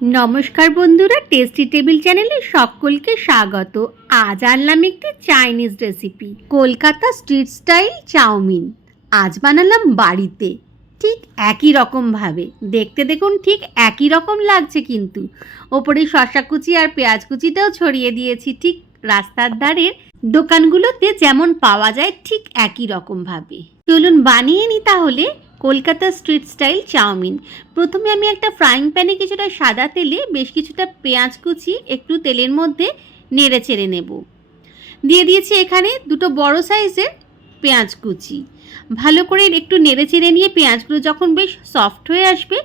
নমস্কার বন্ধুরা tasty table চ্যানেলে সকলকে স্বাগত। আজ আনলাম একটি Chinese recipe Kolkata street style chow mein. আজ বানালাম বাড়িতে। ঠিক একই রকমভাবে দেখতে দেখুন, ঠিক একই রকম লাগছে কিন্তু। ওপরে শসা কুচি আর পেঁয়াজ কুচিটাও ছড়িয়ে দিয়েছি। ঠিক রাস্তার ধারের দোকানগুলোতে যেমন পাওয়া যায়, ঠিক একই রকমভাবে চলুন বানিয়ে নিই তাহলে কলকাতা স্ট্রিট স্টাইল চাউমিন। প্রথমে আমি একটা ফ্রাইং প্যানে কিছুটা সাদা তেলে বেশ কিছুটা পেঁয়াজ কুচি, একটু তেলের মধ্যে নেড়ে চেড়ে নেব। দিয়ে দিয়েছি এখানে দুটো বড় সাইজের পেঁয়াজ কুচি। ভালো করে একটু নেড়ে চেড়ে নিয়ে পেঁয়াজগুলো যখন বেশ সফট হয়ে আসবে,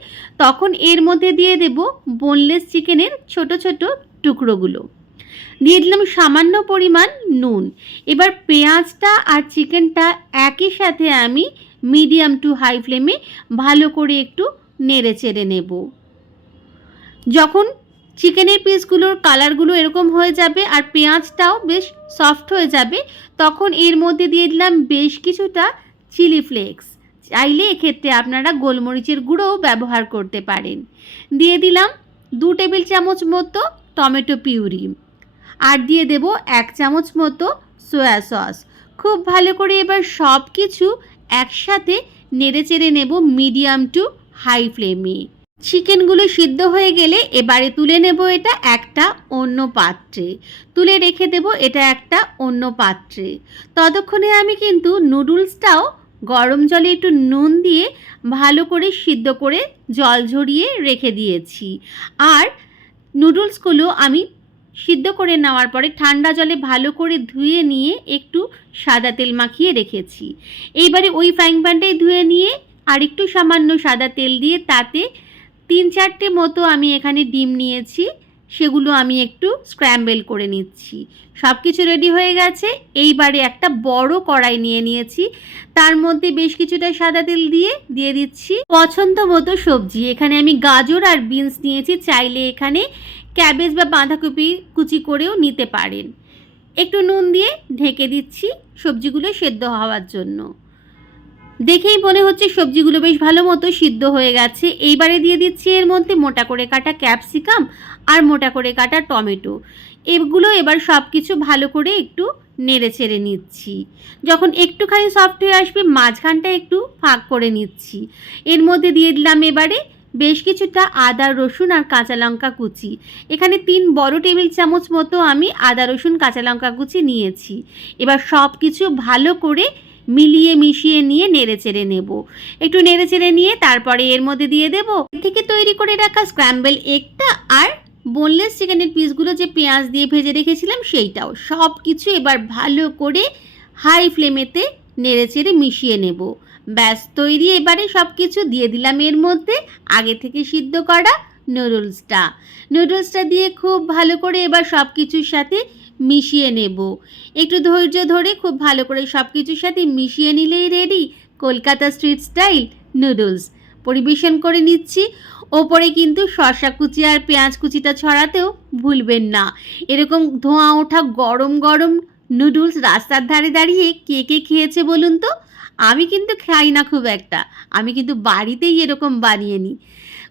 তখন এর মধ্যে দিয়ে দেব বোনলেস চিকেনের ছোট ছোট টুকরোগুলো। দিয়ে দিলাম সামান্য পরিমাণ নুন। এবার পেঁয়াজটা আর চিকেনটা একই সাথে আমি মিডিয়াম টু হাই ফ্লেমে ভালো করে একটু নেড়ে চেড়ে নেব। যখন চিকেনের পিসগুলোর কালারগুলো এরকম হয়ে যাবে আর পেঁয়াজটাও বেশ সফট হয়ে যাবে, তখন এর মধ্যে দিয়ে দিলাম বেশ কিছুটা চিলি ফ্লেক্স। চাইলে এক্ষেত্রে আপনারা গোলমরিচের গুঁড়োও ব্যবহার করতে পারেন। দিয়ে দিলাম দু টেবিল চামচ মতো টমেটো পিউরি। আর দিয়ে দেব এক চামচ মতো সয়া সস খুব ভালো করে এবার সব কিছু একসাথে নেড়ে চেড়ে নেব মিডিয়াম টু হাই ফ্লেমে চিকেনগুলো সিদ্ধ হয়ে গেলে এবারে তুলে নেব এটা একটা অন্য পাত্রে। তুলে রেখে দেব এটা একটা অন্য পাত্রে। ততক্ষণে আমি কিন্তু নুডলসটাও গরম জলে একটু নুন দিয়ে ভালো করে সিদ্ধ করে জল ঝরিয়ে রেখে দিয়েছি। আর নুডলসগুলো আমি সিদ্ধ করে নেওয়ার পরে ঠান্ডা জলে ভালো করে ধুয়ে নিয়ে একটু সাদা তেল মাখিয়ে রেখেছি। এইবারে ওই ফ্রাইং প্যানটাই ধুয়ে নিয়ে আর একটু সামান্য সাদা তেল দিয়ে তাতে তিন চারটে মতো আমি এখানে ডিম নিয়েছি। সেগুলো আমি একটু স্ক্র্যাম্বেল করে নিচ্ছি। সব কিছু রেডি হয়ে গেছে। এইবারে একটা বড় কড়াই নিয়ে নিয়েছি। তার মধ্যে বেশ কিছুটা সাদা তেল দিয়ে দিয়ে দিচ্ছি। পছন্দ মতো সবজি। এখানে আমি গাজর আর বিনস নিয়েছি। চাইলে এখানে ক্যাবেজ বা বাঁধাকপি কুচি করেও নিতে পারেন। একটু নুন দিয়ে ঢেকে দিচ্ছি সবজিগুলো সেদ্ধ হওয়ার জন্য। দেখেই মনে হচ্ছে সবজিগুলো বেশ ভালো মতো সিদ্ধ হয়ে গেছে। এইবারে দিয়ে দিচ্ছি এর মধ্যে মোটা করে কাটা ক্যাপসিকাম আর মোটা করে কাটা টমেটো। এগুলো এবার সব কিছু ভালো করে একটু নেড়ে চেড়ে নিচ্ছি। যখন একটুখানি সফট হয়ে আসবে, মাঝখানটা একটু ফাঁক করে নিচ্ছি। এর মধ্যে দিয়ে দিলাম এবারে বেশ কিছুটা আদা, রসুন আর কাঁচা লঙ্কা কুচি। এখানে তিন বড় টেবিল চামচ মতো আমি আদা, রসুন, কাঁচা লঙ্কা কুচি নিয়েছি। এবার সব কিছু ভালো করে মিলিয়ে মিশিয়ে নিয়ে নেড়ে চেড়ে নেব। একটু নেড়ে চেড়ে নিয়ে তারপরে এর মধ্যে দিয়ে দেব। থেকে তৈরি করে রাখা স্ক্র্যাম্বেল এগটা আর বোনলেস চিকেনের পিসগুলো যে পেঁয়াজ দিয়ে ভেজে রেখেছিলাম সেইটাও। সব কিছু এবার ভালো করে হাই ফ্লেমেতে নেড়ে চেড়ে মিশিয়ে নেব। ব্যাস, তৈরি এবারে সব কিছু দিয়ে দিলাম এর মধ্যে। আগে থেকে সিদ্ধ করা নুডলসটা নুডলসটা দিয়ে খুব ভালো করে এবার সব কিছুর সাথে মিশিয়ে নেব। একটু ধৈর্য ধরে খুব ভালো করে সব কিছুর সাথে মিশিয়ে নিলেই ready Kolkata street style noodles পরিবেশন করে নিচ্ছি। ওপরে কিন্তু শসা কুচি আর পেঁয়াজ কুচিটা ছড়াতেও ভুলবেন না। এরকম ধোঁয়া ওঠা গরম গরম নুডলস রাস্তার ধারে দাঁড়িয়ে কে কে খেয়েছে বলুন তো? আমি কিন্তু খাই না খুব একটা। আমি কিন্তু বাড়িতেই এরকম বানিয়ে নিই।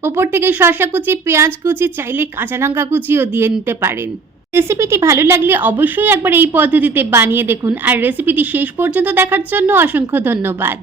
ওপর থেকে শসা কুচি, পেঁয়াজ কুচি, চাইলে কাঁচা লঙ্কা কুচিও দিয়ে নিতে পারেন। রেসিপিটি ভালো লাগলে অবশ্যই একবার এই পদ্ধতিতে বানিয়ে দেখুন। আর রেসিপিটি শেষ পর্যন্ত দেখার জন্য অসংখ্য ধন্যবাদ।